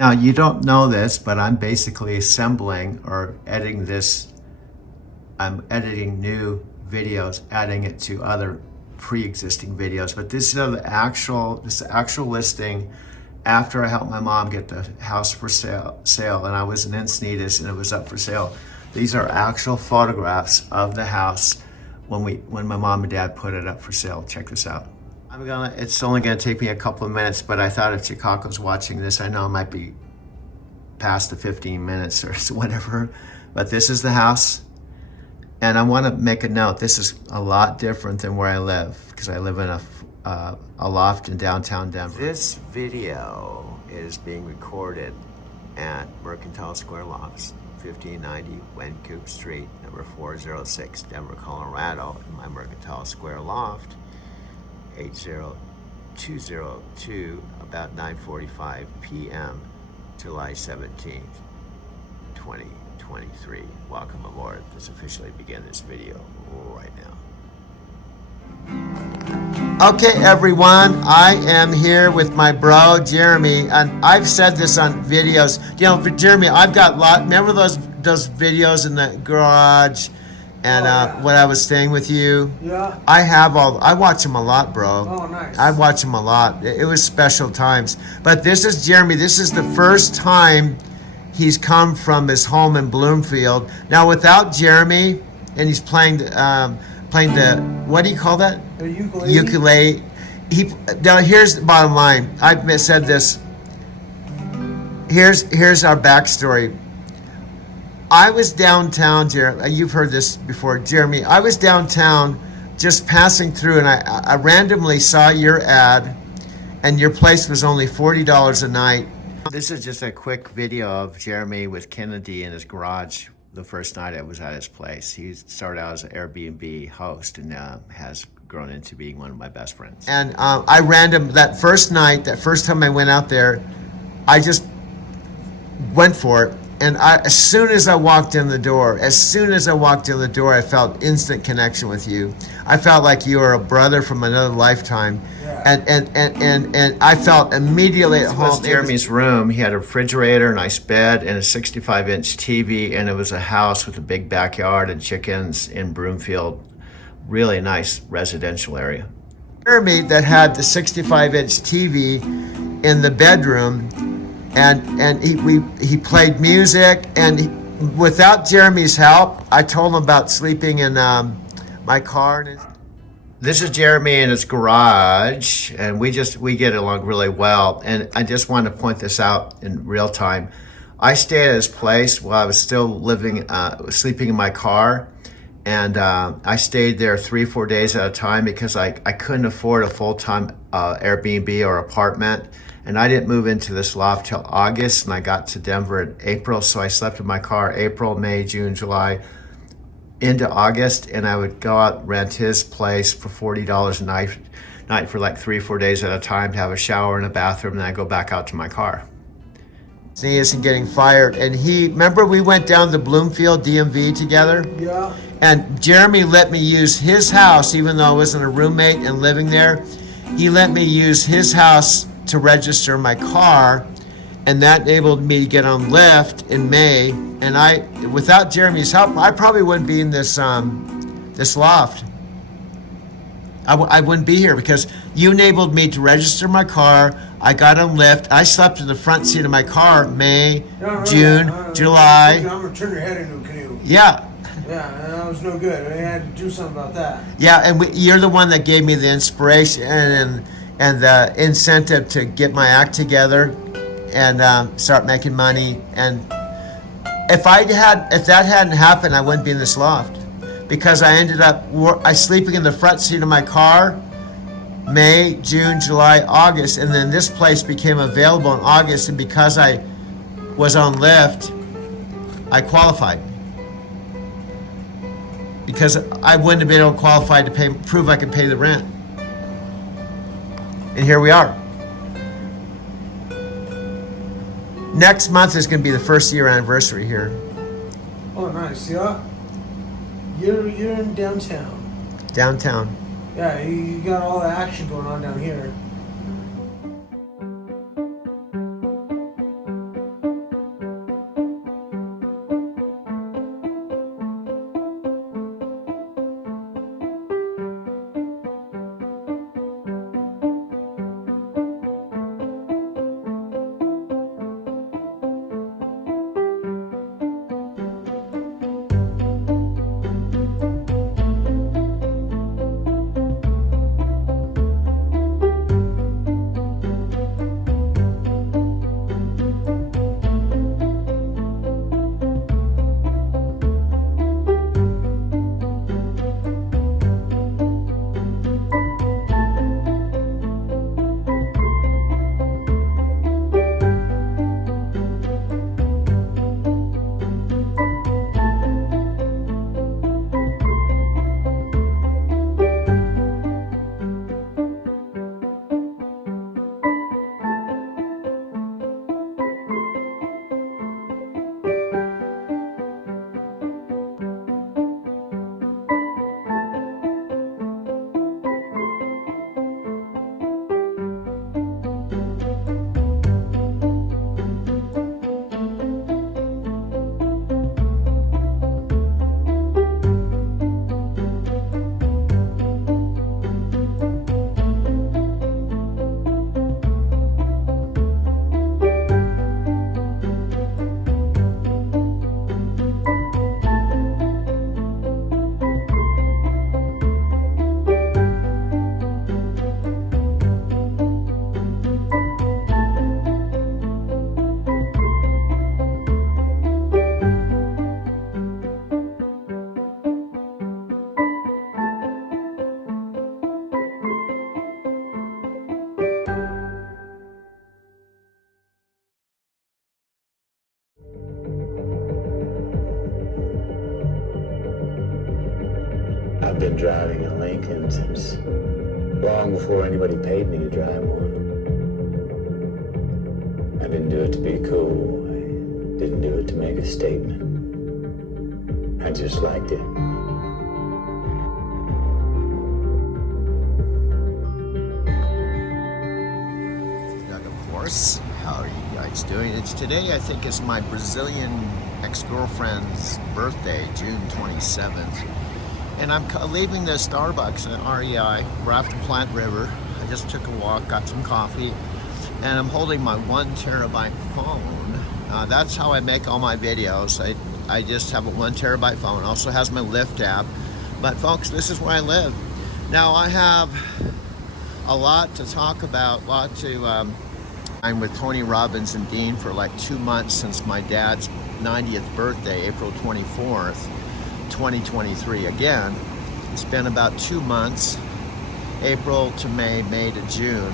Now, you don't know this, but I'm basically assembling or editing this. I'm editing new videos, adding it to other pre-existing videos. But this is the actual listing after I helped my mom get the house for sale, and I was in Encinitas and it was up for sale. These are actual photographs of the house when my mom and dad put it up for sale. Check this out. It's only gonna take me a couple of minutes, but I thought if Chicago's watching this, I know it might be past the 15 minutes or whatever, but this is the house. And I wanna make a note, this is a lot different than where I live, because I live in a loft in downtown Denver. This video is being recorded at Mercantile Square Lofts, 1590 Wynkoop Street, number 406, Denver, Colorado, in my Mercantile Square Loft, 80202, about 9:45 p.m., July 17th, 2023. Welcome aboard. Let's officially begin this video right now. Okay, everyone, I am here with my bro, Jeremy, and I've said this on videos. You know, for Jeremy, I've got remember those videos in the garage and when I was staying with you? Yeah. I watch them a lot, bro. Oh, nice. I watch them a lot. It was special times. But this is Jeremy. This is the first time he's come from his home in Bloomfield. Now, without Jeremy, and he's playing the, what do you call that? The ukulele. Ukulele. Now, here's the bottom line. I've said this. Here's our backstory. I was downtown, Jeremy. You've heard this before, Jeremy. I was downtown just passing through, and I randomly saw your ad, and your place was only $40 a night. This is just a quick video of Jeremy with Kennedy in his garage the first night I was at his place. He started out as an Airbnb host and has grown into being one of my best friends. And that first time I went out there, I just went for it. And as soon as I walked in the door, I felt instant connection with you. I felt like you were a brother from another lifetime. Yeah. And I felt immediately at home. This was Jeremy's room. He had a refrigerator, a nice bed, and a 65-inch TV, and it was a house with a big backyard and chickens in Broomfield. Really nice residential area. Jeremy that had the 65-inch TV in the bedroom, and he played music, and without Jeremy's help, I told him about sleeping in my car. This is Jeremy in his garage, and we get along really well. And I just want to point this out in real time. I stayed at his place while I was still sleeping in my car, and I stayed there 3-4 days at a time because I couldn't afford a full-time Airbnb or apartment. And I didn't move into this loft till August, and I got to Denver in April, so I slept in my car April, May, June, July, into August, and I would go out and rent his place for $40 a night for like 3-4 days at a time to have a shower and a bathroom, and then I go back out to my car. He isn't getting fired, and remember we went down to Bloomfield DMV together? Yeah. And Jeremy let me use his house, even though I wasn't a roommate and living there. He let me use his house to register my car, and that enabled me to get on Lyft in May. And without Jeremy's help, I probably wouldn't be in this loft. I wouldn't be here because you enabled me to register my car. I got on Lyft. I slept in the front seat of my car May, June, July. I'm gonna turn your head into a canoe. Yeah. Yeah, that was no good. I had to do something about that. Yeah, and you're the one that gave me the inspiration and the incentive to get my act together and start making money. And if that hadn't happened, I wouldn't be in this loft, because I ended up sleeping in the front seat of my car May, June, July, August, and then this place became available in August, and because I was on Lyft, I qualified. Because I wouldn't have been able to qualify to prove I could pay the rent. And here we are. Next month is going to be the first year anniversary here. Oh, nice. Yeah. You're in downtown. Downtown. Yeah, you got all the action going on down here. I've been driving a Lincoln since long before anybody paid me to drive one. I didn't do it to be cool. I didn't do it to make a statement. I just liked it. Doug, of course. How are you guys doing? It's today, I think, is my Brazilian ex-girlfriend's birthday, June 27th. And I'm leaving the Starbucks at REI, Grafton Plant River. I just took a walk, got some coffee, and I'm holding my 1 terabyte phone. That's how I make all my videos. I just have a 1 terabyte phone. It also has my Lyft app. But folks, this is where I live. Now I have a lot to talk about, I'm with Tony Robbins and Dean for like 2 months since my dad's 90th birthday, April 24th, 2023. Again, it's been about 2 months, April to May, May to June.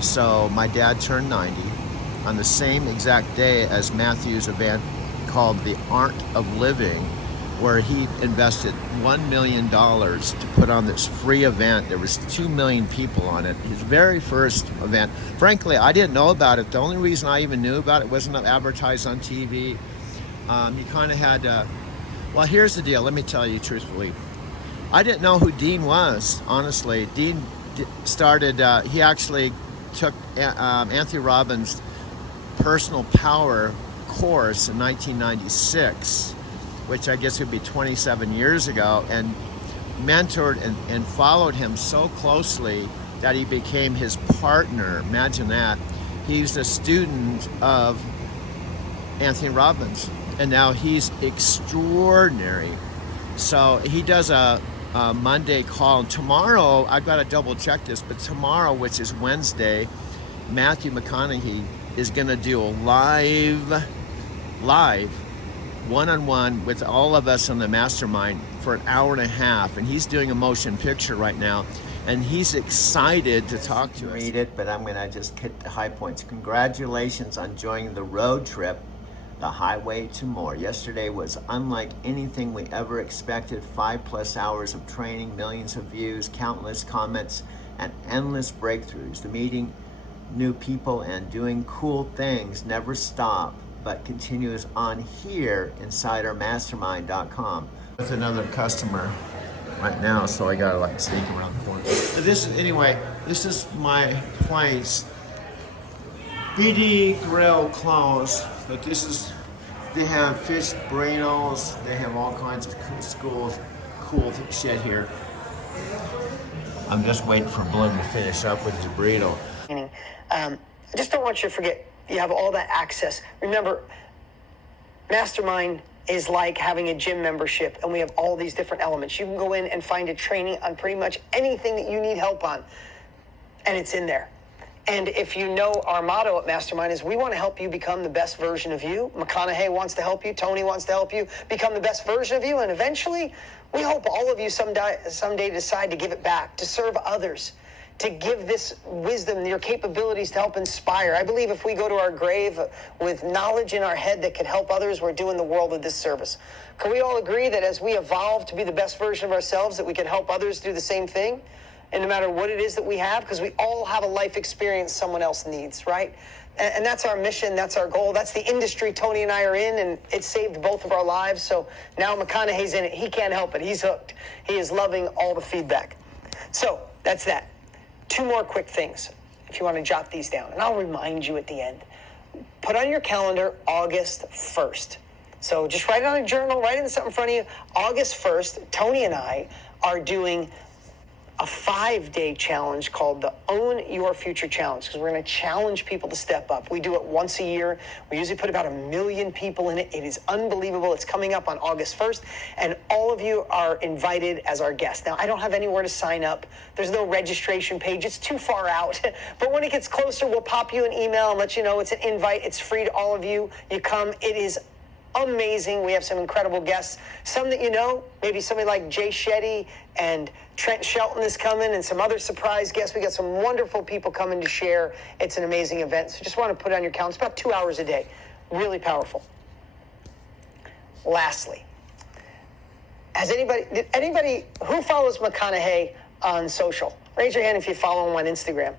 So my dad turned 90 on the same exact day as Matthew's event called The Art of Living, where he invested $1 million to put on this free event. There was 2 million people on it. His very first event. Frankly, I didn't know about it. The only reason I even knew about it wasn't advertised on TV. You kind of had to, well, here's the deal. Let me tell you truthfully. I didn't know who Dean was, honestly. Dean started, he actually took Anthony Robbins' personal power course in 1996, which I guess would be 27 years ago, and mentored and followed him so closely that he became his partner. Imagine that. He's a student of Anthony Robbins, and now he's extraordinary. So he does a Monday call. And tomorrow, I've got to double check this, but tomorrow, which is Wednesday, Matthew McConaughey is going to do a live one-on-one with all of us on the mastermind for an hour and a half, and he's doing a motion picture right now, and he's excited to talk to us. Read it, but I'm going to just hit the high points. Congratulations on joining the road trip, the highway to more. Yesterday was unlike anything we ever expected. 5+ hours of training, millions of views, countless comments, and endless breakthroughs. The meeting new people and doing cool things never stop, but continues on here inside our mastermind.com. With another customer right now, so I gotta like sneak around the corner. But this is my place. BD Grill closed, but they have fish burritos, they have all kinds of cool shit here. I'm just waiting for Bloom to finish up with his burrito. I just don't want you to forget, you have all that access. Remember, Mastermind is like having a gym membership, and we have all these different elements. You can go in and find a training on pretty much anything that you need help on, and it's in there. And if you know, our motto at Mastermind is we want to help you become the best version of you. McConaughey wants to help you. Tony wants to help you become the best version of you. And eventually, we hope all of you someday decide to give it back, to serve others, to give this wisdom, your capabilities to help inspire. I believe if we go to our grave with knowledge in our head that could help others, we're doing the world a disservice. Can we all agree that as we evolve to be the best version of ourselves, that we can help others do the same thing? And no matter what it is that we have, because we all have a life experience someone else needs, right? And that's our mission, that's our goal, that's the industry Tony and I are in, and it saved both of our lives. So now McConaughey's in it, he can't help it, he's hooked. He is loving all the feedback. So that's that. 2 more quick things, if you want to jot these down, and I'll remind you at the end. Put on your calendar August 1st. So just write it on a journal, write it in something in front of you. August 1st, Tony and I are doing a 5-day challenge called the Own Your Future Challenge, because we're going to challenge people to step up. We do it once a year. We usually put about 1 million people in it. It is unbelievable. It's coming up on August 1st, and all of you are invited as our guests. Now, I don't have anywhere to sign up. There's no registration page. It's too far out. But when it gets closer, we'll pop you an email and let you know it's an invite. It's free to all of you. You come. It is amazing. We have some incredible guests. Some that you know, maybe somebody like Jay Shetty and Trent Shelton is coming, and some other surprise guests. We got some wonderful people coming to share. It's an amazing event. So just want to put it on your calendar. It's about 2 hours a day. Really powerful. Lastly, Did anybody who follows McConaughey on social? Raise your hand if you follow him on Instagram.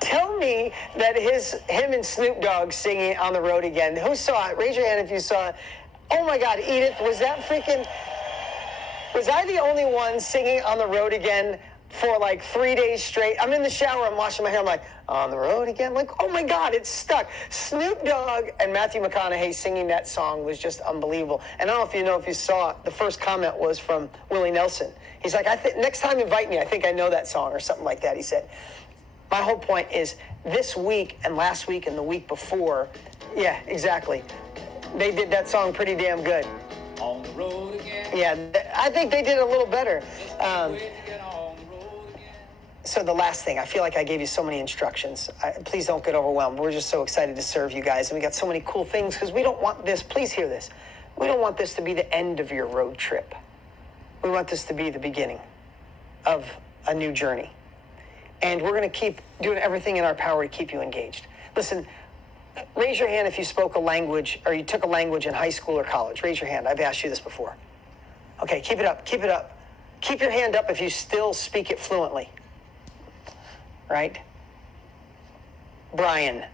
Tell me that him and Snoop Dogg singing On the Road Again. Who saw it? Raise your hand if you saw it. Oh my God, Edith, was I the only one singing On the Road Again for like 3 days straight? I'm in the shower, I'm washing my hair, I'm like, On the Road Again? Like, oh my God, it's stuck. Snoop Dogg and Matthew McConaughey singing that song was just unbelievable. And I don't know if you saw it, the first comment was from Willie Nelson. He's like, next time invite me, I think I know that song, or something like that, he said. My whole point is this week and last week and the week before, yeah, exactly. They did that song pretty damn good. On the road again. Yeah, I think they did a little better. So the last thing, I feel like I gave you so many instructions. Please don't get overwhelmed. We're just so excited to serve you guys. And we got so many cool things because we don't want this, please hear this. We don't want this to be the end of your road trip. We want this to be the beginning of a new journey. And we're going to keep doing everything in our power to keep you engaged. Listen, raise your hand if you spoke a language or you took a language in high school or college. Raise your hand. I've asked you this before. Okay, keep it up. Keep it up. Keep your hand up if you still speak it fluently. Right? Brian.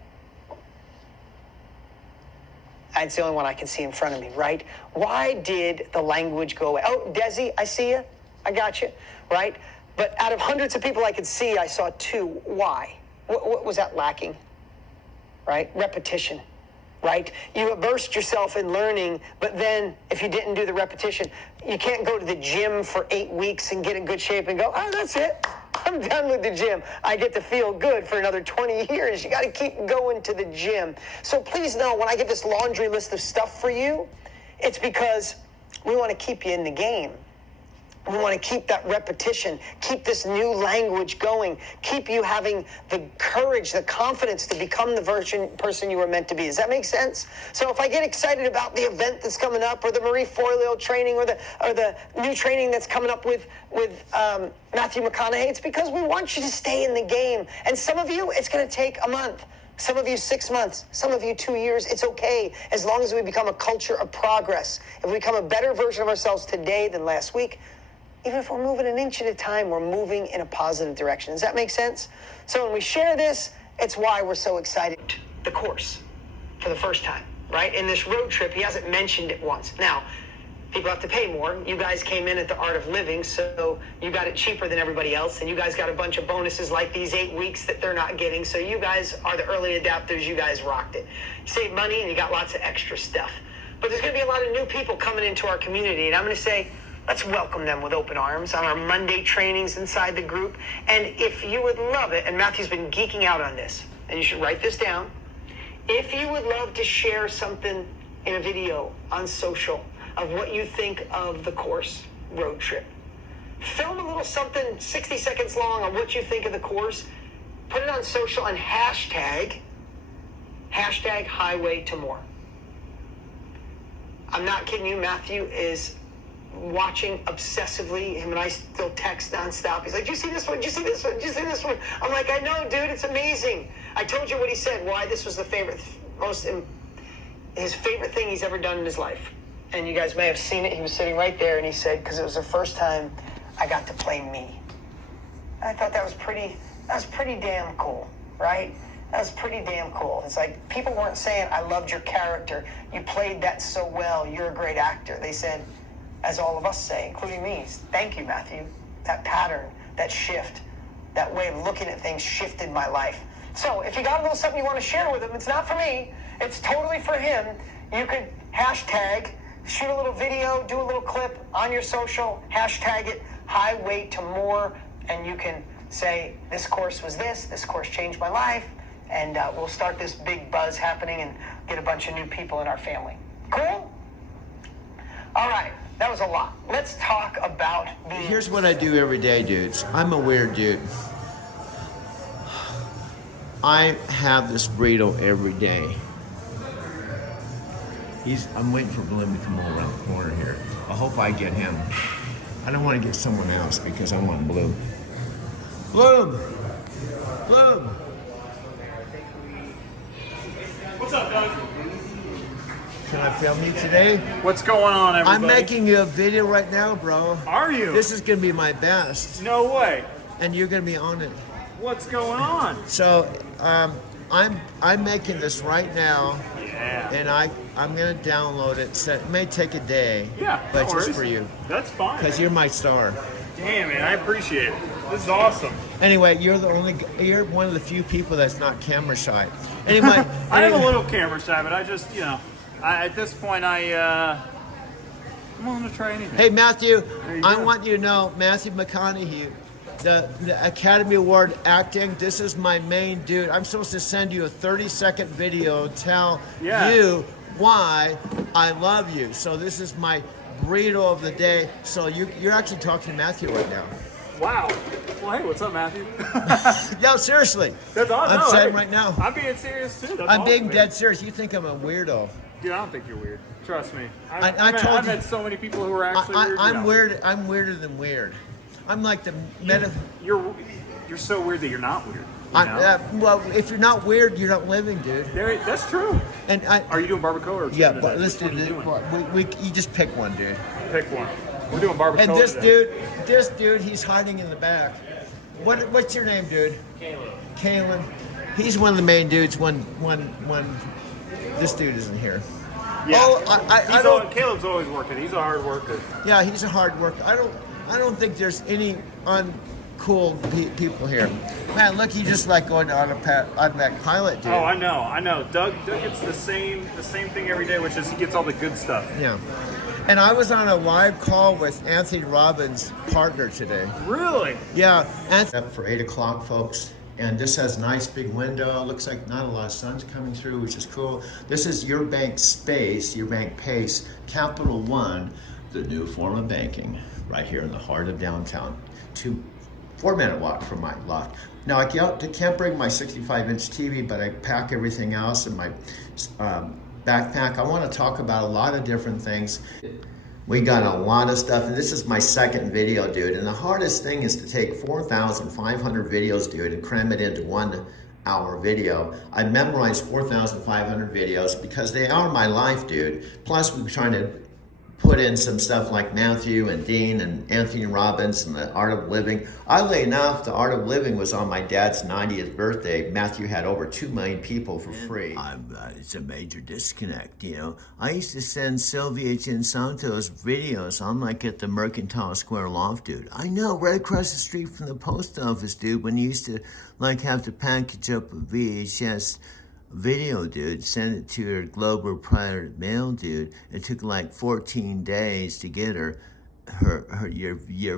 That's the only one I can see in front of me, right? Why did the language go away? Oh, Desi, I see you. I got you, right? But out of hundreds of people I could see, I saw 2. Why? What was that lacking? Right? Repetition, right? You immersed yourself in learning, but then if you didn't do the repetition, you can't go to the gym for 8 weeks and get in good shape and go, oh, that's it. I'm done with the gym. I get to feel good for another 20 years. You got to keep going to the gym. So please know when I give this laundry list of stuff for you, it's because we want to keep you in the game. We want to keep that repetition, keep this new language going, keep you having the courage, the confidence to become the person you were meant to be. Does that make sense? So if I get excited about the event that's coming up, or the Marie Forleo training, or the new training that's coming up with Matthew McConaughey, it's because we want you to stay in the game. And some of you, it's going to take a month. Some of you 6 months, some of you 2 years. It's okay as long as we become a culture of progress. If we become a better version of ourselves today than last week, even if we're moving an inch at a time, we're moving in a positive direction. Does that make sense? So when we share this, it's why we're so excited. The course for the first time, right? In this road trip, he hasn't mentioned it once. Now, people have to pay more. You guys came in at the Art of Living, so you got it cheaper than everybody else, and you guys got a bunch of bonuses like these 8 weeks that they're not getting. So you guys are the early adapters. You guys rocked it. You saved money, and you got lots of extra stuff. But there's going to be a lot of new people coming into our community, and I'm going to say, let's welcome them with open arms on our Monday trainings inside the group. And if you would love it, and Matthew's been geeking out on this, and you should write this down, if you would love to share something in a video on social of what you think of the course road trip, film a little something 60 seconds long on what you think of the course, put it on social and hashtag Highway to More. I'm not kidding you, Matthew is watching obsessively. Him and I still text nonstop. He's like, "Did you see this one? Did you see this one? Did you see this one?" I'm like, "I know, dude. It's amazing." I told you what he said. Why this was the his favorite thing he's ever done in his life. And you guys may have seen it. He was sitting right there, and he said, "Because it was the first time I got to play me." I thought that was pretty damn cool, right? That was pretty damn cool. It's like people weren't saying, "I loved your character. You played that so well. You're a great actor." They said, as all of us say, including me, "Thank you, Matthew. That pattern, that shift, that way of looking at things shifted my life." So if you got a little something you want to share with him, it's not for me. It's totally for him. You could hashtag, shoot a little video, do a little clip on your social, hashtag it, Highway to More, and you can say, "This course was this course changed my life," and we'll start this big buzz happening and get a bunch of new people in our family. Cool? All right. That was a lot. Let's talk about Here's what I do every day, dudes. I'm a weird dude. I have this burrito every day. I'm waiting for Bloom to come around the corner here. I hope I get him. I don't want to get someone else because I want Bloom. Bloom! Bloom! What's up, guys? Can I film you today? What's going on, everybody? I'm making you a video right now, bro. Are you? This is gonna be my best, No way. and you're gonna be on it. What's going on? So, I'm making this right now, Yeah. and I'm gonna download it. So it may take a day, Yeah, but no just worries. for you, That's fine. because you're my star. Damn, man, I appreciate it. This is awesome. Anyway, you're one of the few people that's not camera shy. Anyway, I am a little camera shy, but I just, at this point, I'm willing to try anything. Hey Matthew, you I go. want you to know Matthew McConaughey, the Academy Award acting. This is my main dude. I'm supposed to send you a 30-second video, tell Yeah. you why I love you. So this is my burrito of the day. So you're actually talking to Matthew right now. Wow. Well, hey, what's up, Matthew? Yo, seriously. That's awesome. I'm No, saying hey, right now. I'm being serious, too. That's I'm awesome, being man. dead serious. You think I'm a weirdo. Dude, I don't think you're weird. Trust me. I told I've you- met so many people who are actually weird. I'm you know. weird. I'm weirder than weird. I'm like the meta. You're so weird that you're not weird. You know? Well, if you're not weird, you're not living, dude. That's true. And Are you doing barbacoa or yeah, chicken but today? let's do Which one are you this. doing? You just pick one, dude. Pick one. We're doing barbacoa And this today. dude, he's hiding in the back. What's your name, dude? Kalen. He's one of the main dudes when this dude isn't here. Yeah. Oh, I don't. Caleb's always working. He's a hard worker. Yeah, he's a hard worker. I don't think there's any uncool people here. Man, look, he just like going to automatic pilot, dude. Oh, I know. Doug gets the same thing every day, which is he gets all the good stuff. Yeah. And I was on a live call with Anthony Robbins' partner today. Really? Yeah, Anthony. Up for 8 o'clock, folks. And this has a nice big window. Looks like not a lot of sun's coming through, which is cool. This is Your Bank Space, Your Bank Pace, Capital One, the new form of banking, right here in the heart of downtown. 4-minute walk from my loft. Now, I can't bring my 65-inch TV, but I pack everything else in my backpack. I want to talk about a lot of different things. We got a lot of stuff, and this is my second video, dude. And the hardest thing is to take 4,500 videos, dude, and cram it into 1 hour video. I memorized 4,500 videos because they are my life, dude. Plus, we're trying to put in some stuff like Matthew and Dean and Anthony Robbins and the Art of Living. Oddly enough, the Art of Living was on my dad's 90th birthday. Matthew had over 2 million people for free. It's a major disconnect, you know. I used to send Sylvia Santos videos. I'm like at the Mercantile Square loft, dude. I know, right across the street from the post office, dude, when you used to like have to package up a VHS video, dude, send it to her Globe or Private Mail, dude. It took like 14 days to get your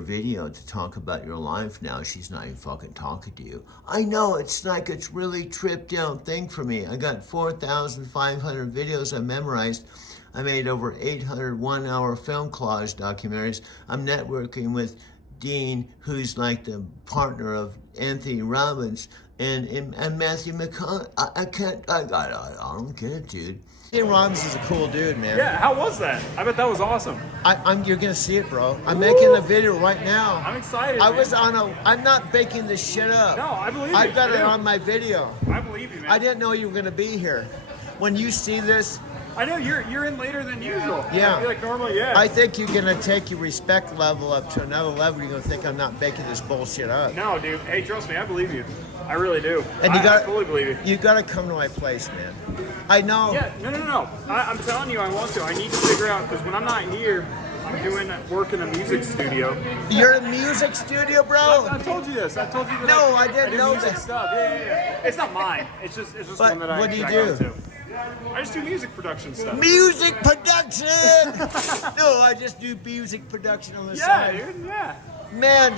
video to talk about your life. Now she's not even fucking talking to you. I know, it's like a really tripped down thing for me. I got 4,500 videos I memorized. I made over 800 1-hour film collage documentaries. I'm networking with Dean, who's like the partner of Anthony Robbins, and Matthew McConaughey. I don't get it, dude. Anthony Robbins is a cool dude, man. Yeah. How was that? I bet that was awesome. You're gonna see it, bro. I'm making a video right now. I'm excited. I man. was I'm not making this shit up. No, I believe I've you. got I it do. on my video. I believe you, man. I didn't know you were gonna be here. When you see this, I know you're in later than usual. Yeah. I feel like normally, yeah. I think you're gonna take your respect level up to another level. You're gonna think I'm not making this bullshit up. No, dude. Hey, trust me, I believe you. I really do. And I fully believe you. You gotta come to my place, man. I know. Yeah, no. I'm telling you, I want to. I need to figure out, because when I'm not here, I'm doing work in a music studio. You're in a music studio, bro. I told you this. I told you that. No, I didn't do know music that. stuff. Yeah. It's not mine. It's just But one that I. what do you I do? go to. I just do music production stuff. Music production. No, I just do music production on the Yeah, side. dude. Yeah. Man,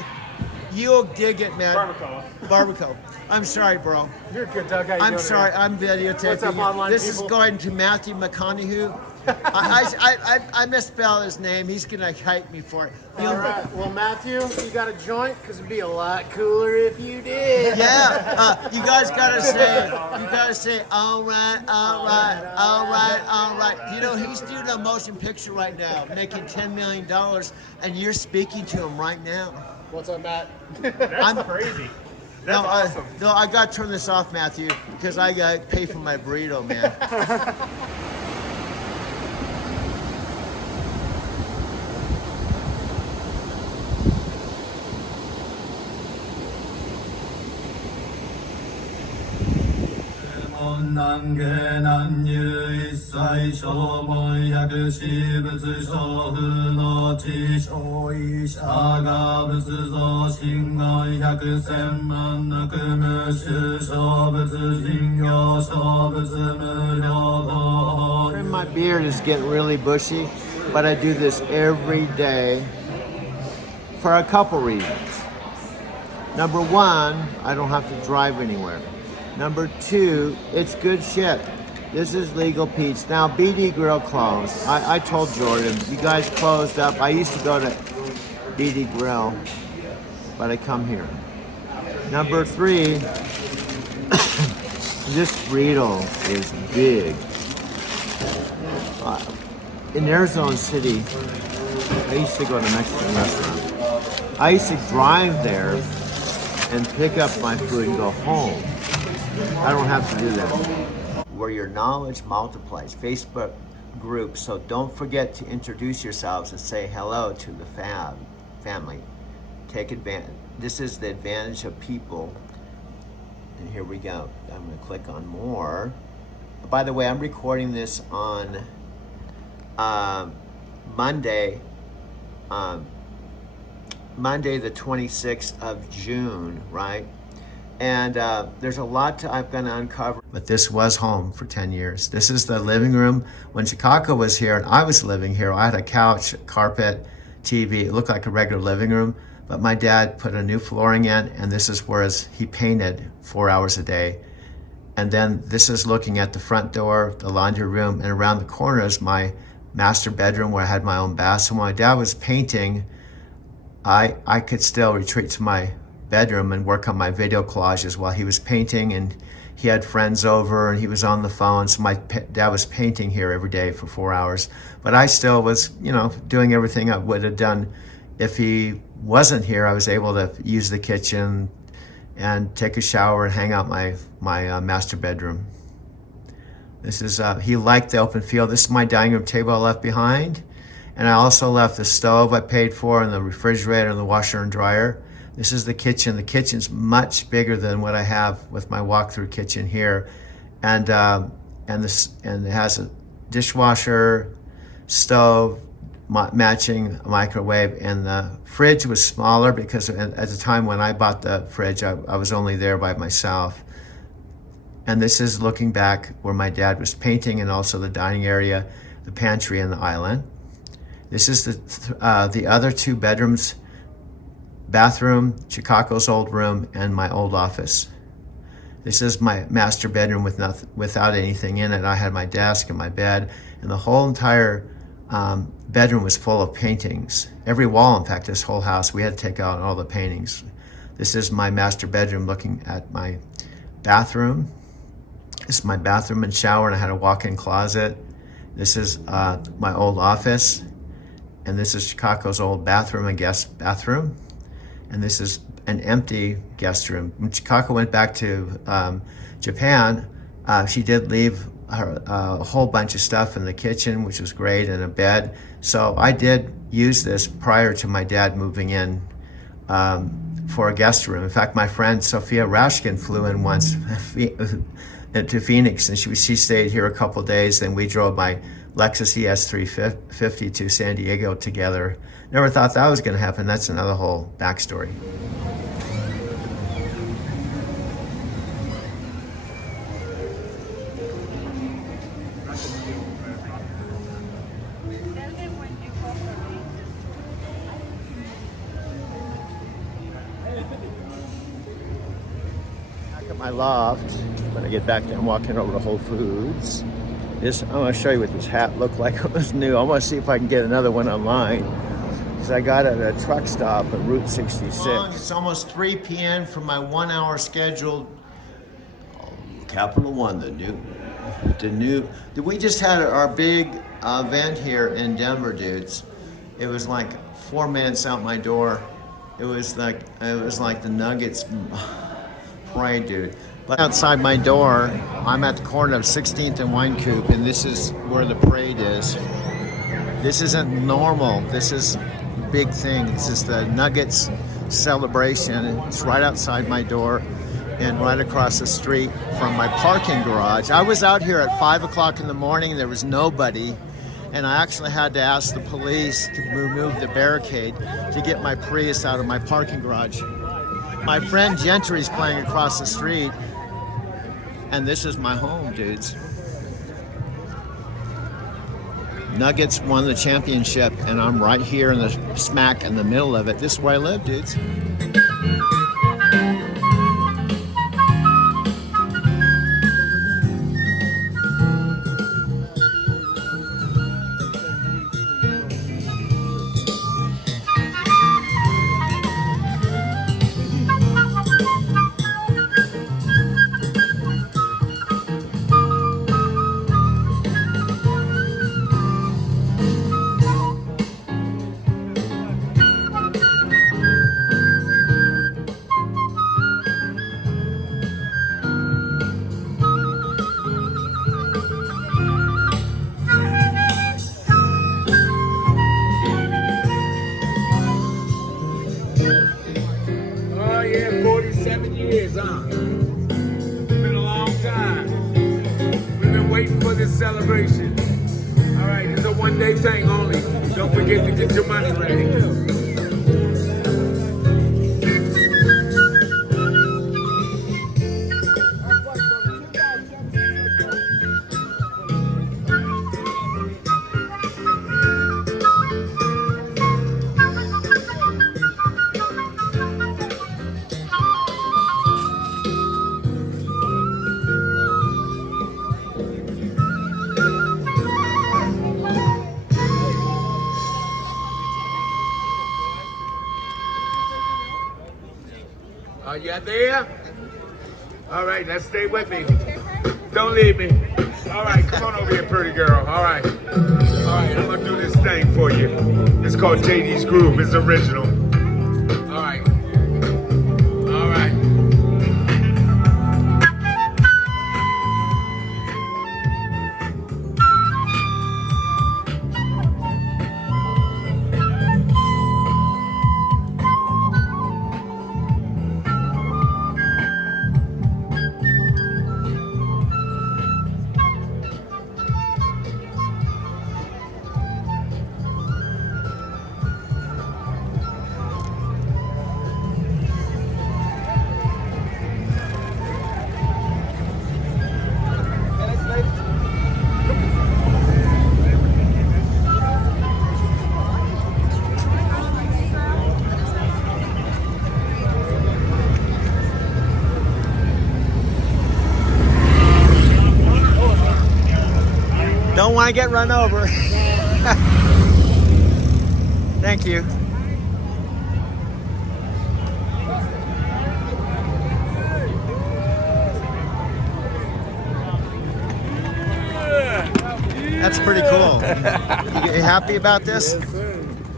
you'll dig it, man. Barbacoa. Barbacoa. I'm sorry, bro. You're good, Doug. How you I'm doing sorry. today? I'm videotaping What's up, you. online This people? is going to Matthew McConaughey. I misspelled his name. He's gonna hate me for it. All right. Well, Matthew, you got a joint? Because it'd be a lot cooler if you did. Yeah, you guys gotta say, all right. You know, he's doing a motion picture right now, making $10 million, and you're speaking to him right now. What's up, Matt? That's crazy. That's awesome. I gotta turn this off, Matthew, because I gotta pay for my burrito, man. My beard is getting really bushy, but I do this every day for a couple reasons. Number one, I don't have to drive anywhere. Number two, it's good shit. This is Legal Pete's. Now, BD Grill closed. I told Jordan, you guys closed up. I used to go to BD Grill, but I come here. Number three, this burrito is big. In Arizona City, I used to go to Mexican restaurants. I used to drive there and pick up my food and go home. I don't have to do that. Where your knowledge multiplies. Facebook group, so don't forget to introduce yourselves and say hello to the Fab family. Take advantage. This is the advantage of people. And here we go. I'm going to click on more. By the way, I'm recording this on Monday the 26th of June, right? And there's a lot I'm going to uncover. But this was home for 10 years. This is the living room. When Chicago was here and I was living here, I had a couch, carpet, TV. It looked like a regular living room, but my dad put a new flooring in, and this is where he painted 4 hours a day. And then this is looking at the front door, the laundry room, and around the corner is my master bedroom where I had my own bath. So when my dad was painting, I could still retreat to my bedroom and work on my video collages while he was painting, and he had friends over and he was on the phone. So my dad was painting here every day for 4 hours, but I still was, doing everything I would have done if he wasn't here. I was able to use the kitchen and take a shower and hang out my master bedroom. This is, he liked the open field. This is my dining room table I left behind. And I also left the stove I paid for, and the refrigerator and the washer and dryer. This is the kitchen. The kitchen's much bigger than what I have with my walk-through kitchen here. And it has a dishwasher, stove, matching microwave, and the fridge was smaller because at the time when I bought the fridge, I was only there by myself. And this is looking back where my dad was painting, and also the dining area, the pantry, and the island. This is the other two bedrooms, bathroom, Chicago's old room, and my old office. This is my master bedroom without anything in it. I had my desk and my bed, and the whole entire bedroom was full of paintings. Every wall, in fact, this whole house, we had to take out all the paintings. This is my master bedroom looking at my bathroom. This is my bathroom and shower, and I had a walk-in closet. This is my old office, and this is Chicago's old bathroom and guest bathroom. And this is an empty guest room. When Chicago went back to Japan, she did leave a whole bunch of stuff in the kitchen, which was great, and a bed. So I did use this prior to my dad moving in for a guest room. In fact, my friend Sophia Rashkin flew in once to Phoenix, and she stayed here a couple days. Then we drove my Lexus ES 350 to San Diego together. Never thought that was going to happen. That's another whole backstory. Back at my loft, when I get back there, I'm walking over to Whole Foods. I'm going to show you what this hat looked like. It was new. I want to see if I can get another one online, because I got it at a truck stop at Route 66. It's almost 3 p.m. for my 1 hour scheduled Capital One, the new. We just had our big event here in Denver, dudes. It was like 4 minutes out my door. It was like the Nuggets parade, dude. But outside my door, I'm at the corner of 16th and Wine Coop, and this is where the parade is. This isn't normal. This is a big thing. This is the Nuggets celebration. It's right outside my door. and right across the street from my parking garage. I was out here at 5 o'clock in the morning. There was nobody, and I actually had to ask the police to remove the barricade to get my Prius out of my parking garage. My friend Gentry's playing across the street, and this is my home, dudes. Nuggets won the championship, and I'm right here in the smack in the middle of it. This is where I live, dudes. Oh yeah, 47 years, huh? Been a long time. We've been waiting for this celebration. All right, it's a one-day thing only. Don't forget to get your money ready. Are you there? All right, now stay with me. Don't leave me. All right, come on over here, pretty girl. All right. All right, I'm gonna do this thing for you. It's called JD's Groove. It's original. All right. All right. Don't want to get run over. Thank you. That's pretty cool. You happy about this?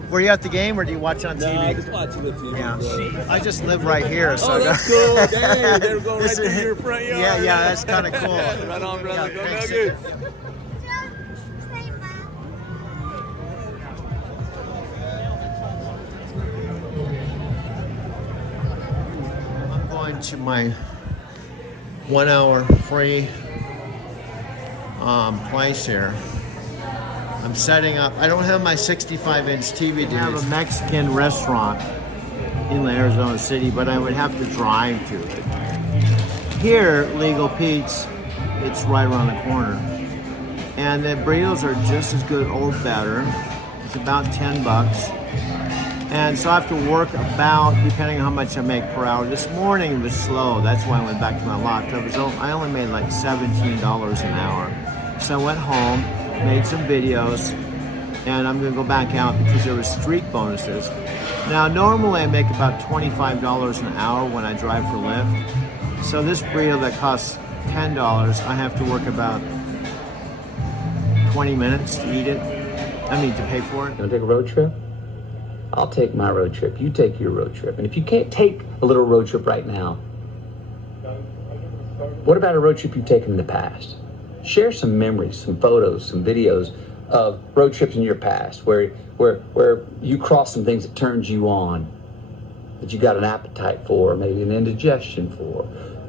Were you at the game or do you watch on TV? No, I just watch it on TV. Yeah, I just live right here. So Oh, that's cool. Dang, they're going right through your front yard. Yeah, that's kind of cool. Right on, brother. Yeah, Go thanks. Nuggets. I'm going to my 1 hour free place here. I'm setting up. I don't have my 65-inch TV. I have a Mexican restaurant in Arizona City, but I would have to drive to it. Here, Legal Pete's, it's right around the corner. And the burritos are just as good or better. It's about $10. And so I have to work about, depending on how much I make per hour. This morning it was slow. That's why I went back to my lot. I only made like $17 an hour. So I went home, made some videos, and I'm gonna go back out because there was streak bonuses. Now, normally I make about $25 an hour when I drive for Lyft. So this burrito that costs $10, I have to work about 20 minutes to eat it. I mean, to pay for it. You want to take a road trip? I'll take my road trip. You take your road trip. And if you can't take a little road trip right now, what about a road trip you've taken in the past? Share some memories, some photos, some videos of road trips in your past where you crossed some things that turned you on, that you got an appetite for, maybe an indigestion for,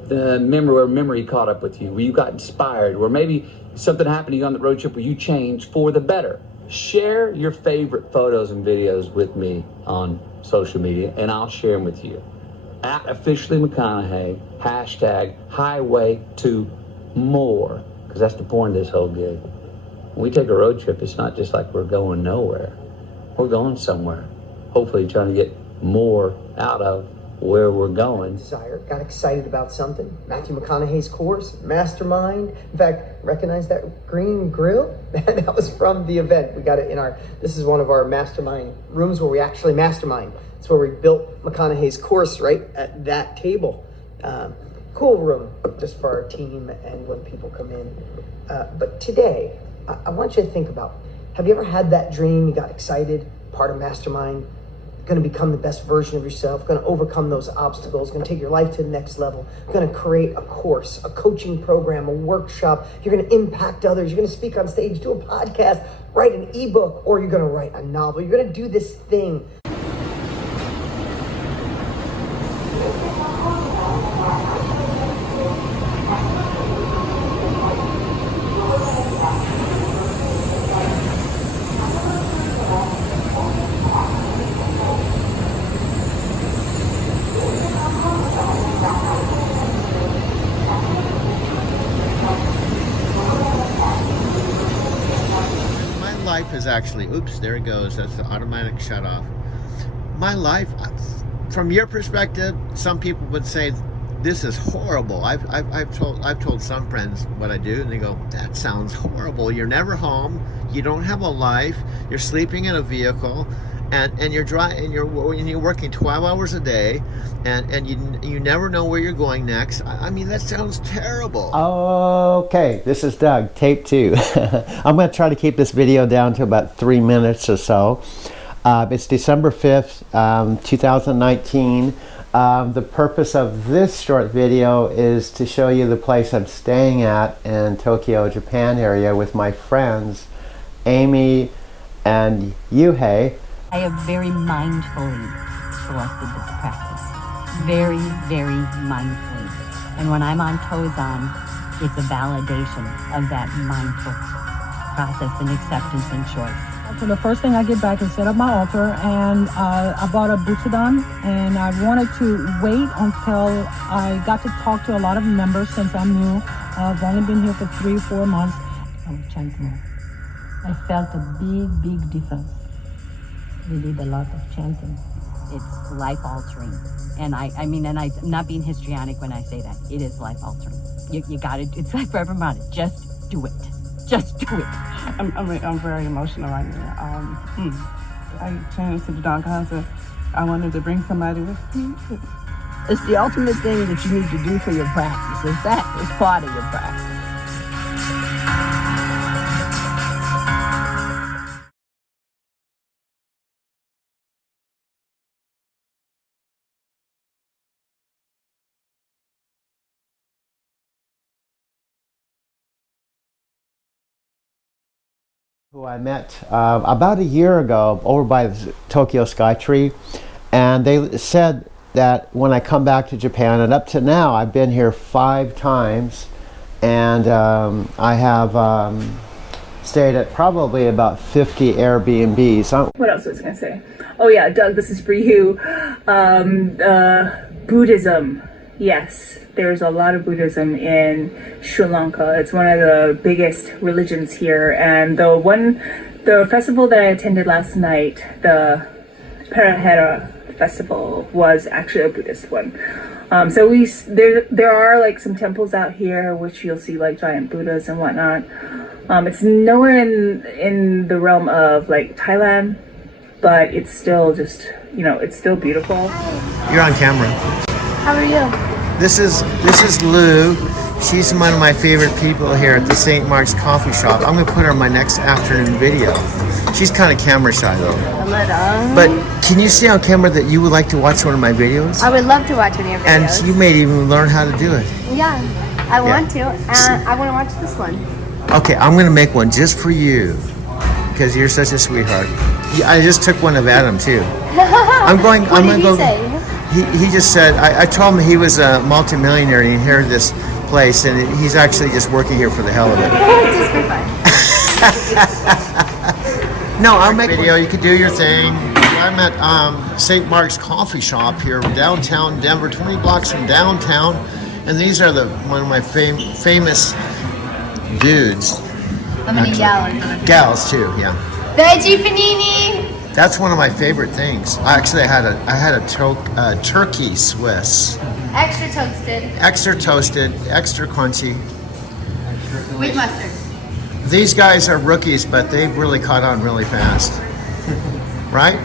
memory caught up with you, where you got inspired, where maybe something happened to you on the road trip where you changed for the better. Share your favorite photos and videos with me on social media, and I'll share them with you. At Officially McConaughey, hashtag Highway to More, because that's the point of this whole gig. When we take a road trip, it's not just like we're going nowhere. We're going somewhere. Hopefully trying to get more out of where we're going. Desire, got excited about something. Matthew McConaughey's course, Mastermind. In fact, recognize that green grill? That was from the event. We got it in this is one of our mastermind rooms where we actually mastermind. It's where we built McConaughey's course right at that table. Cool room just for our team and when people come in. But today, I want you to think about, have you ever had that dream? You got excited, part of Mastermind, going to become the best version of yourself, going to overcome those obstacles, going to take your life to the next level, going to create a course, a coaching program, a workshop. You're going to impact others. You're going to speak on stage, do a podcast, write an ebook, or you're going to write a novel. You're going to do this thing. Life is actually, oops, there it goes. That's the automatic shut off. My life, from your perspective, some people would say this is horrible. I've told some friends what I do, and they go, that sounds horrible. You're never home. You don't have a life. You're sleeping in a vehicle, and you're working 12 hours a day, and you never know where you're going next. I mean, that sounds terrible. Okay, this is Doug, tape 2. I'm going to try to keep this video down to about 3 minutes or so. It's December 5th, 2019. The purpose of this short video is to show you the place I'm staying at in Tokyo, Japan area with my friends, Amy and Yuhei. I have very mindfully selected this practice. Very, very mindfully. And when I'm on Tozan, it's a validation of that mindful process and acceptance and choice. So the first thing I get back is set up my altar, and I bought a Butsudan, and I wanted to wait until I got to talk to a lot of members since I'm new. I've only been here for 3 or 4 months. I was chanting. I felt a big, big difference. We did a lot of chanting. It's life-altering. And I'm not being histrionic when I say that. It is life-altering. You got it. It's like Reverend Martin. Just do it. Just do it. I'm very emotional right now. I changed to the Don concert. I wanted to bring somebody with me. It's the ultimate thing that you need to do for your practice. That is part of your practice. Who I met about a year ago over by the Tokyo Skytree, and they said that when I come back to Japan, and up to now I've been here 5 times, and I have stayed at probably about 50 Airbnbs. What else was I gonna say? Oh yeah, Doug, this is for you. Buddhism. Yes, there's a lot of Buddhism in Sri Lanka. It's one of the biggest religions here. And the festival that I attended last night, the Perahera Festival, was actually a Buddhist one. So there are like some temples out here, which you'll see like giant Buddhas and whatnot. It's nowhere in the realm of like Thailand, but it's still just, it's still beautiful. You're on camera. How are you? This is Lou. She's one of my favorite people here at the St. Mark's Coffee Shop. I'm going to put her in my next afternoon video. She's kind of camera shy though. A little. But can you see on camera that you would like to watch one of my videos? I would love to watch one of your videos. And you may even learn how to do it. Yeah, I want to. And I want to watch this one. Okay, I'm going to make one just for you because you're such a sweetheart. I just took one of Adam too. What did he say? he just said, I told him he was a multimillionaire and he inherited this place, and he's actually just working here for the hell of it. Just for fun. No, I'll make a video. You can do your thing. I'm at St. Mark's Coffee Shop here, downtown Denver, 20 blocks from downtown. And these are one of my famous dudes. How many gallons? Gals too, yeah. Veggie panini. That's one of my favorite things. Actually, I had a turkey Swiss. Extra toasted. Extra toasted, extra crunchy. With mustard. These guys are rookies, but they've really caught on really fast. Right?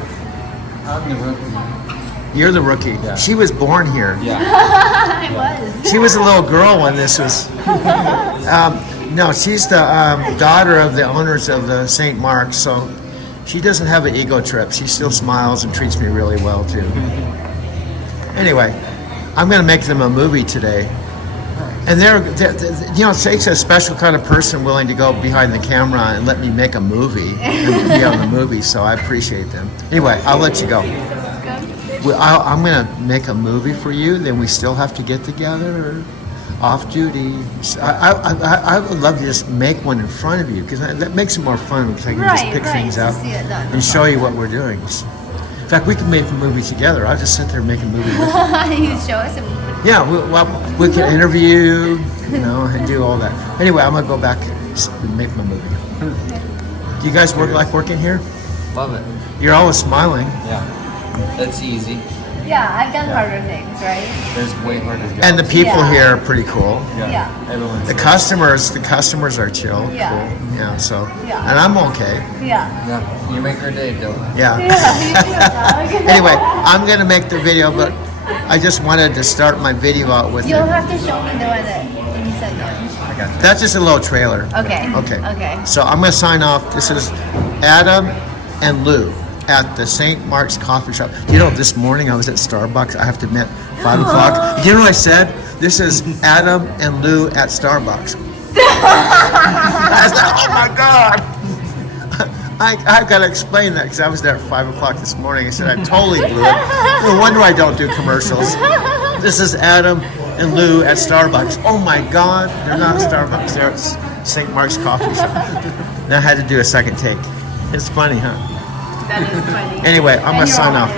I'm the rookie. You're the rookie. Yeah. She was born here. Yeah. I was. She was a little girl when this was. No, she's the daughter of the owners of the St. Mark's, so she doesn't have an ego trip. She still smiles and treats me really well too. Anyway, I'm going to make them a movie today. And they're, you know, it takes a special kind of person willing to go behind the camera and let me make a movie and be on the movie, so I appreciate them. Anyway, I'll let you go. I'm going to make a movie for you, then we still have to get together off duty. I would love to just make one in front of you, because that makes it more fun, because I can just pick things up and show you what we're doing. In fact, we can make the movie together. I'll just sit there and make a movie with you. You show us. Yeah, we can interview, you know, and do all that. Anyway, I'm gonna go back and make my movie. Do you guys like working here? Love it. You're always smiling. Yeah. That's easy. Yeah, I've done harder things, right? There's way harder jobs. And the people Yeah. here are pretty cool. Yeah. Everyone's The customers are chill. Yeah. Cool. Yeah. So. Yeah. And I'm okay. Yeah. Yeah. You make our day, Dylan. Yeah. Yeah, you do, dog. Anyway, I'm gonna make the video, but I just wanted to start my video out with You'll it. have to show me the one that you said that. I got you. That's just a little trailer. Okay. Okay. Okay. So I'm gonna sign off. This is Adam and Lou at the St. Mark's Coffee Shop. You know, this morning I was at Starbucks. I have to admit, 5 o'clock. You know what I said? This is Adam and Lou at Starbucks. I was like, oh my God. I got to explain that, because I was there at 5 o'clock this morning. I said, I totally blew it. No wonder I don't do commercials. This is Adam and Lou at Starbucks. Oh my God. They're not at Starbucks. They're at St. Mark's Coffee Shop. Then I had to do a second take. It's funny, huh? That is funny. Anyway, I'm going to sign off.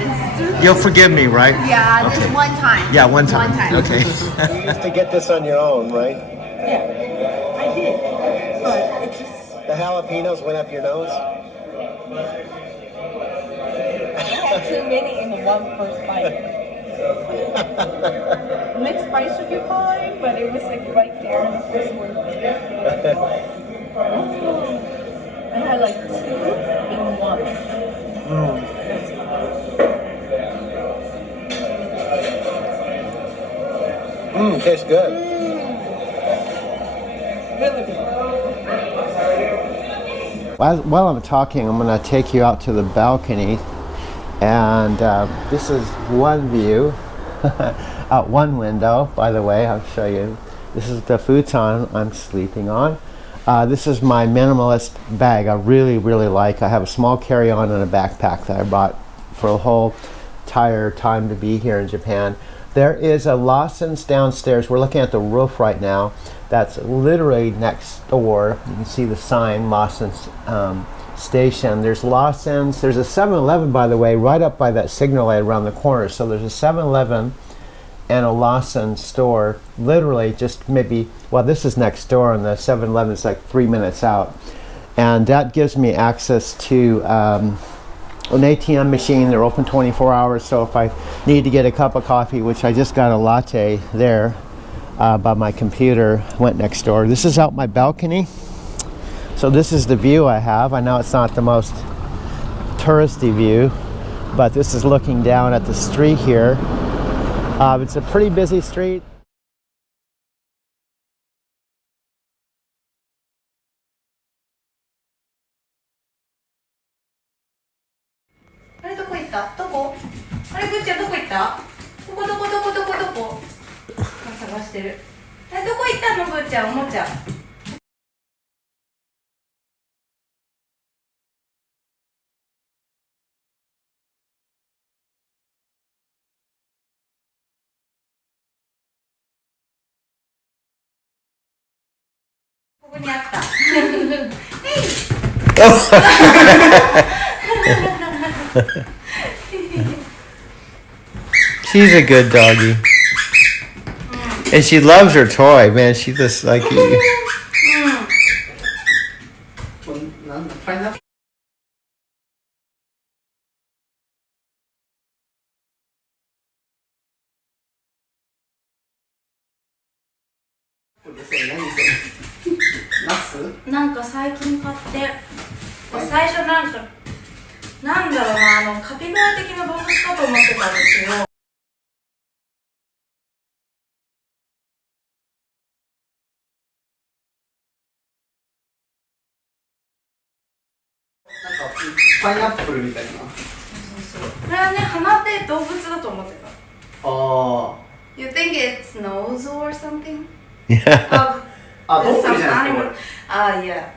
You'll forgive me, right? Yeah, just Okay. one time. Yeah, one time. One time. Okay. You used to get this on your own, right? Yeah, I did. But it's just. The jalapenos went up your nose? I had too many in the one first bite. Mixed spice would be fine, but it was like right there in the first one. I had like 2 in one. Tastes good. Really good. While I'm talking, I'm going to take you out to the balcony, and this is one view out one window. By the way, I'll show you. This is the futon I'm sleeping on. This is my minimalist bag. I really like. I have a small carry-on and a backpack that I bought for the whole entire time to be here in Japan. There is a Lawson's downstairs. We're looking at the roof right now. That's literally next door. You can see the sign, Lawson's station. There's Lawson's. There's a 7-Eleven, by the way, right up by that signal light around the corner. So there's a 7-Eleven and a Lawson store, literally just maybe, well, this is next door, and the 7-Eleven is like 3 minutes out. And that gives me access to an ATM machine. They're open 24 hours, so if I need to get a cup of coffee, which I just got a latte there by my computer, went next door. This is out my balcony. So this is the view I have. I know it's not the most touristy view, but this is looking down at the street here. It's a pretty busy street. She's a good doggy. And she loves her toy, man. She just like you.なんか最近買って、最初なんだろうな、カピバラ的な動物かと思ってたんですよ。パイナップルみたいな。これはね、花って動物だと思ってた。You think it's nose or something? Yeah. Don't some worry, animal. Yeah.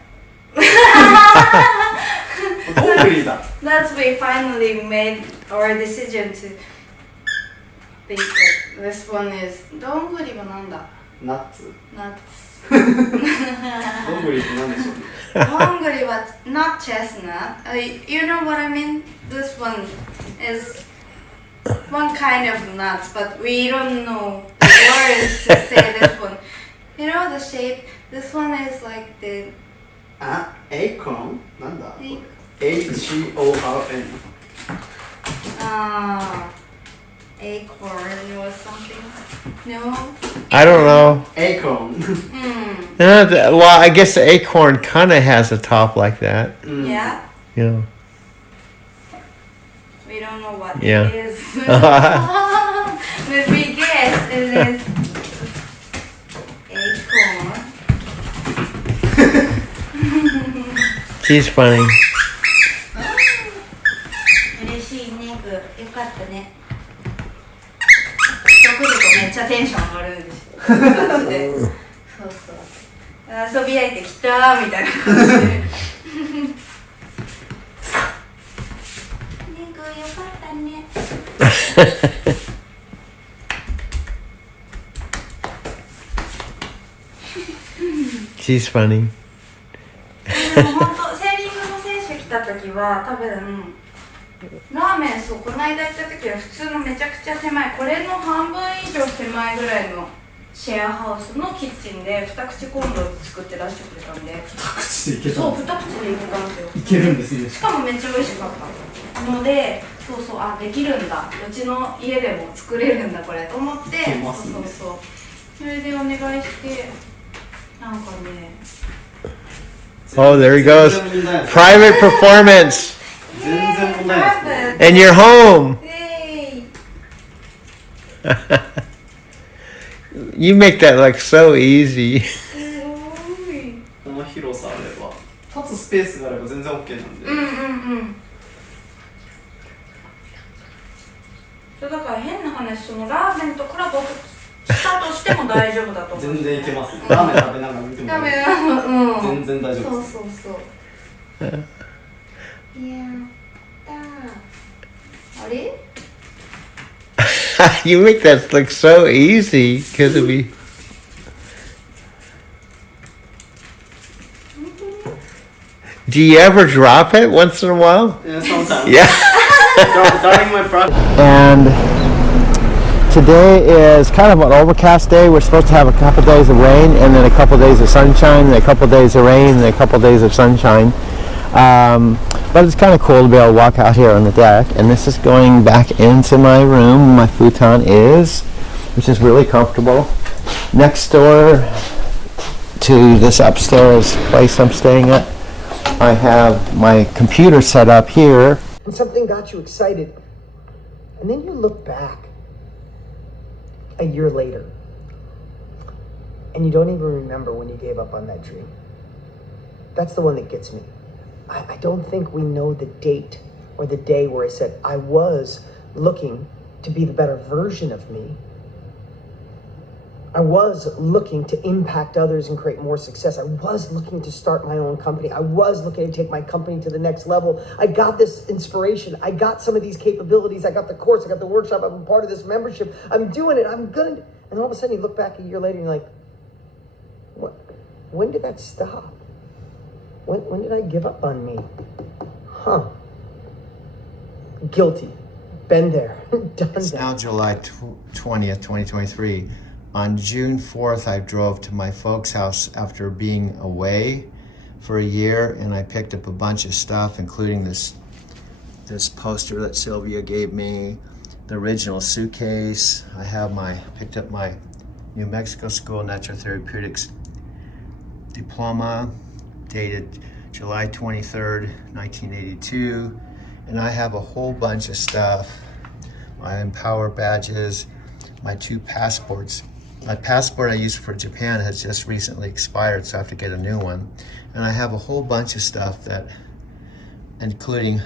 That's we finally made our decision to think that this one is. どんぐりはなんだ？ナッツ。Nuts. どんぐりって何でしょうね。どんぐりは not chestnut. You know what I mean? This one is one kind of nuts, but we don't know the words to say this one. You know the shape? This one is like the... acorn? なんだ H-O-R-N. Acorn or something? No? I don't know. Acorn. Well, I guess the acorn kind of has a top like that. Yeah? Yeah. We don't know what Yeah. it is. But we guess it is acorn. She's funny. 嬉しいね、よかったね。一来るとめっちゃテンション上がるんですよ。感じで。そうそう。遊び相手来たーみたいな感じで。ねぐよかったね。She's funny. でも本当セーリングの選手来た時は多分ラーメンそうこの間行った時は普通のめちゃくちゃ狭いこれの半分以上狭いぐらいのシェアハウスのキッチンで二口コンロ作って出してくれたんで二口でいけたそうんです二口でいけたんですよいけるんですねしかもめっちゃ美味しかったのでそうそうできるんだうちの家でも作れるんだこれと思ってそうそうそうそれでお願いしてなんかねOh, there he goes. Private performance. And you're home. You make that look so easy. この広さあれば立つスペースがあれば全然 OK なんで。そうだから変な話そのラーメンとコラボしたとしても大丈夫だと思う。全然いけますね。ラーメン食べながら見ても全然大丈夫です。そうそうそう。やったー。あれYou make that look so easy because of me. Do you ever drop it once in a while? Yeah, sometimes. Yeah. During my practice. And today is kind of an overcast day. We're supposed to have a couple days of rain and then a couple days of sunshine and a couple days of rain and a couple days of sunshine. But it's kind of cool to be able to walk out here on the deck. And this is going back into my room. My futon is, which is really comfortable. Next door to this upstairs place I'm staying at, I have my computer set up here. And something got you excited. And then you look back a year later and you don't even remember when you gave up on that dream. That's the one that gets me. I don't think we know the date or the day where I said I was looking to be the better version of me. I was looking to impact others and create more success. I was looking to start my own company. I was looking to take my company to the next level. I got this inspiration. I got some of these capabilities. I got the course. I got the workshop. I'm a part of this membership. I'm doing it. I'm good. And all of a sudden you look back a year later and you're like, what? When did that stop? When did I give up on me? Huh. Guilty. Been there. Done It's that. now July 20th, 2023. On June 4th, I drove to my folks' house after being away for a year, and I picked up a bunch of stuff, including this poster that Sylvia gave me, the original suitcase. Picked up my New Mexico School of Natural Therapeutics diploma, dated July 23rd, 1982. And I have a whole bunch of stuff. My Empower badges, my 2 passports. My passport I used for Japan has just recently expired, so I have to get a new one. And I have a whole bunch of stuff including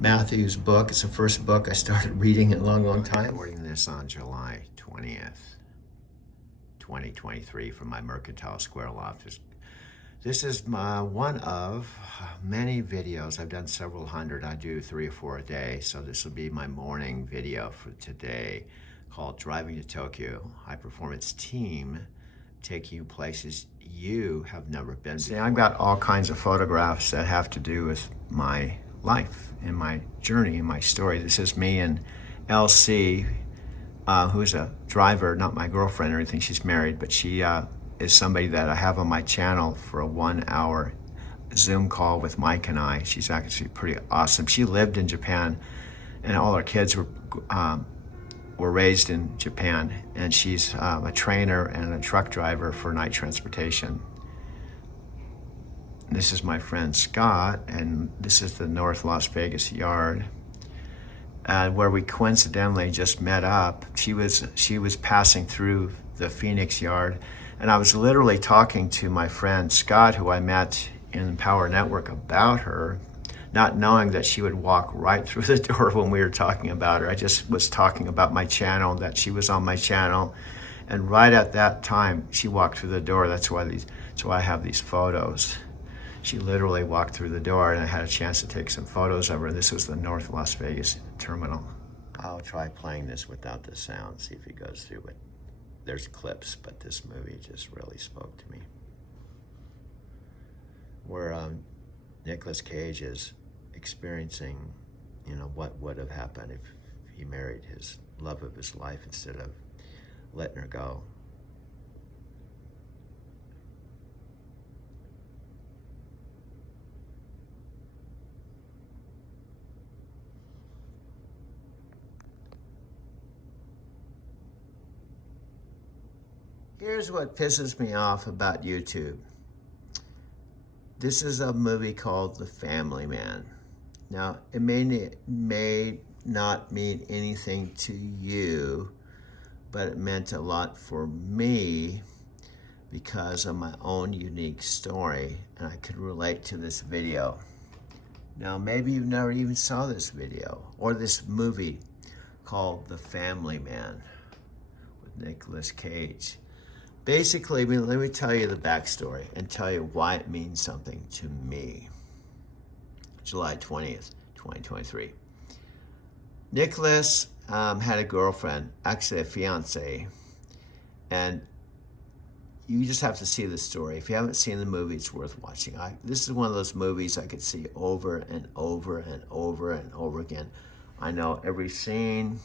Matthew's book. It's the first book I started reading in a long, long time. I'm recording this on July 20th, 2023 from my Mercantile Square loft. This is one of many videos. I've done several hundred. I do 3 or 4 a day. So this will be my morning video for today, called Driving to Tokyo, High Performance Team, taking you places you have never been. See, I've got all kinds of photographs that have to do with my life and my journey and my story. This is me and LC, who's a driver, not my girlfriend or anything. She's married, but she is somebody that I have on my channel for a 1-hour Zoom call with Mike and I. She's actually pretty awesome. She lived in Japan, and all her kids were raised in Japan, and she's a trainer and a truck driver for night transportation. This is my friend Scott, and this is the North Las Vegas yard, where we coincidentally just met up. She was passing through the Phoenix yard, and I was literally talking to my friend Scott, who I met in Power Network, about her, not knowing that she would walk right through the door when we were talking about her. I just was talking about my channel, that she was on my channel, and right at that time she walked through the door. That's why I have these photos. She literally walked through the door, and I had a chance to take some photos of her. This was the North Las Vegas terminal. I'll try playing this without the sound, see if it goes through it. There's clips, but this movie just really spoke to me. Where Nicolas Cage is experiencing, what would have happened if he married his love of his life instead of letting her go. Here's what pisses me off about YouTube. This is a movie called The Family Man. Now, it may not mean anything to you, but it meant a lot for me because of my own unique story, and I could relate to this video. Now, maybe you never even saw this video or this movie called The Family Man with Nicolas Cage. Basically, let me tell you the backstory and tell you why it means something to me. July 20th, 2023. Nicholas had a girlfriend, actually a fiance, and you just have to see the story. If you haven't seen the movie, it's worth watching. This is one of those movies I could see over and over and over and over again. I know every scene.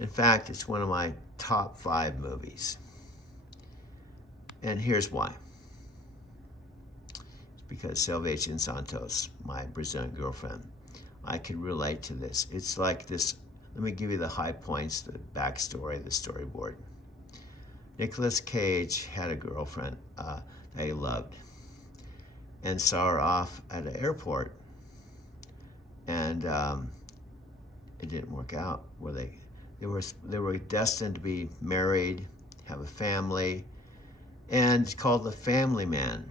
In fact, it's one of my top 5 movies. And here's why. It's because Salvation Santos, my Brazilian girlfriend, I could relate to this. It's like this. Let me give you the high points, the backstory, the storyboard. Nicolas Cage had a girlfriend that he loved and saw her off at an airport, and it didn't work out. They were destined to be married, have a family, and it's called The Family Man.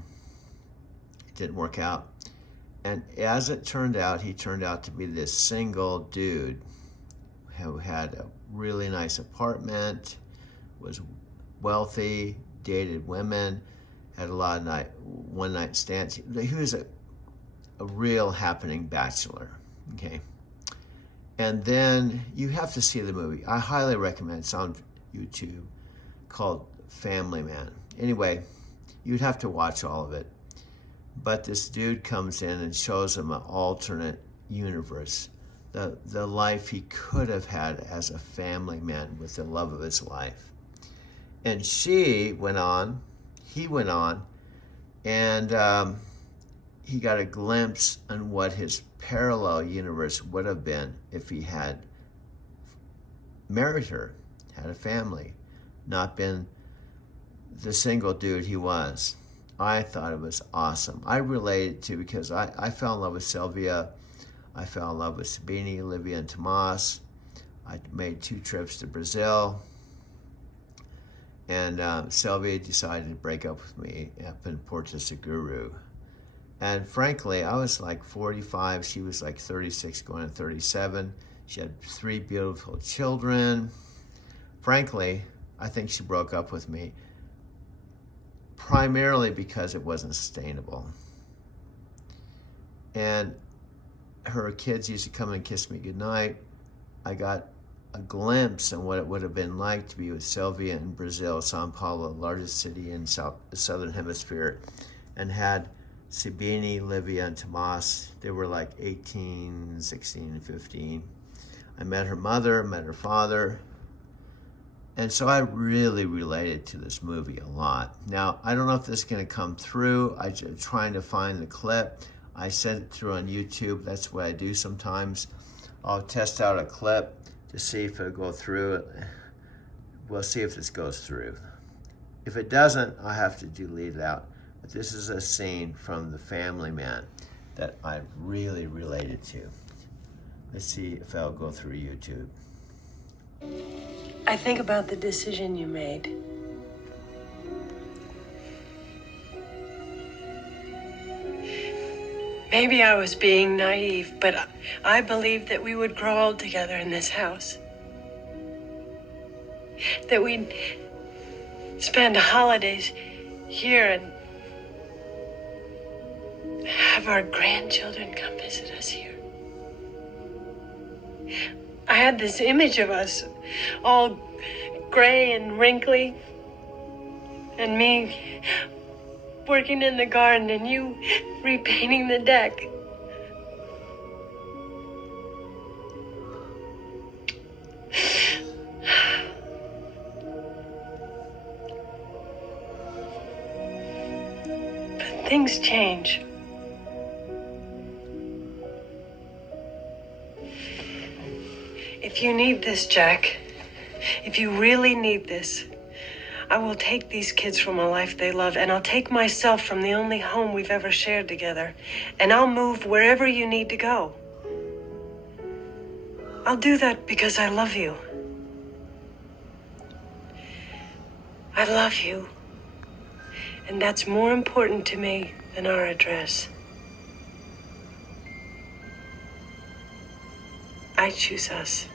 It didn't work out. And as it turned out, he turned out to be this single dude who had a really nice apartment, was wealthy, dated women, had a lot of one-night stands. He was a real happening bachelor, okay? And then you have to see the movie. I highly recommend it. It's on YouTube, called Family Man. Anyway, You'd have to watch all of it. But this dude comes in and shows him an alternate universe, the life he could have had as a family man with the love of his life. And he went on, and he got a glimpse on what his parallel universe would have been if he had married her, had a family, not been the single dude he was. I thought it was awesome. I related to, because I fell in love with Sylvia. I fell in love with Sabini, Olivia, and Tomas. I made 2 trips to Brazil. And Sylvia decided to break up with me up in Porto Seguro. And frankly, I was like 45. She was like 36, going on 37. She had 3 beautiful children. Frankly, I think she broke up with me primarily because it wasn't sustainable. And her kids used to come and kiss me goodnight. I got a glimpse on what it would have been like to be with Sylvia in Brazil, Sao Paulo, the largest city in the Southern Hemisphere, and had Sabini, Livia, and Tomas. They were like 18, 16, and 15. I met her mother, met her father, and so I really related to this movie a lot. Now, I don't know if this is going to come through. I'm trying to find the clip. I sent it through on YouTube. That's what I do sometimes. I'll test out a clip to see if it'll go through. We'll see if this goes through. If it doesn't, I have to delete it out. But this is a scene from The Family Man that I really related to. Let's see if I'll go through YouTube. I think about the decision you made. Maybe I was being naive, but I believed that we would grow old together in this house. That we'd spend holidays here and have our grandchildren come visit us here. I had this image of us, all gray and wrinkly, and me working in the garden and you repainting the deck. But things change. If you need this, Jack, if you really need this, I will take these kids from a life they love, and I'll take myself from the only home we've ever shared together, and I'll move wherever you need to go. I'll do that because I love you. I love you, and that's more important to me than our address. I choose us.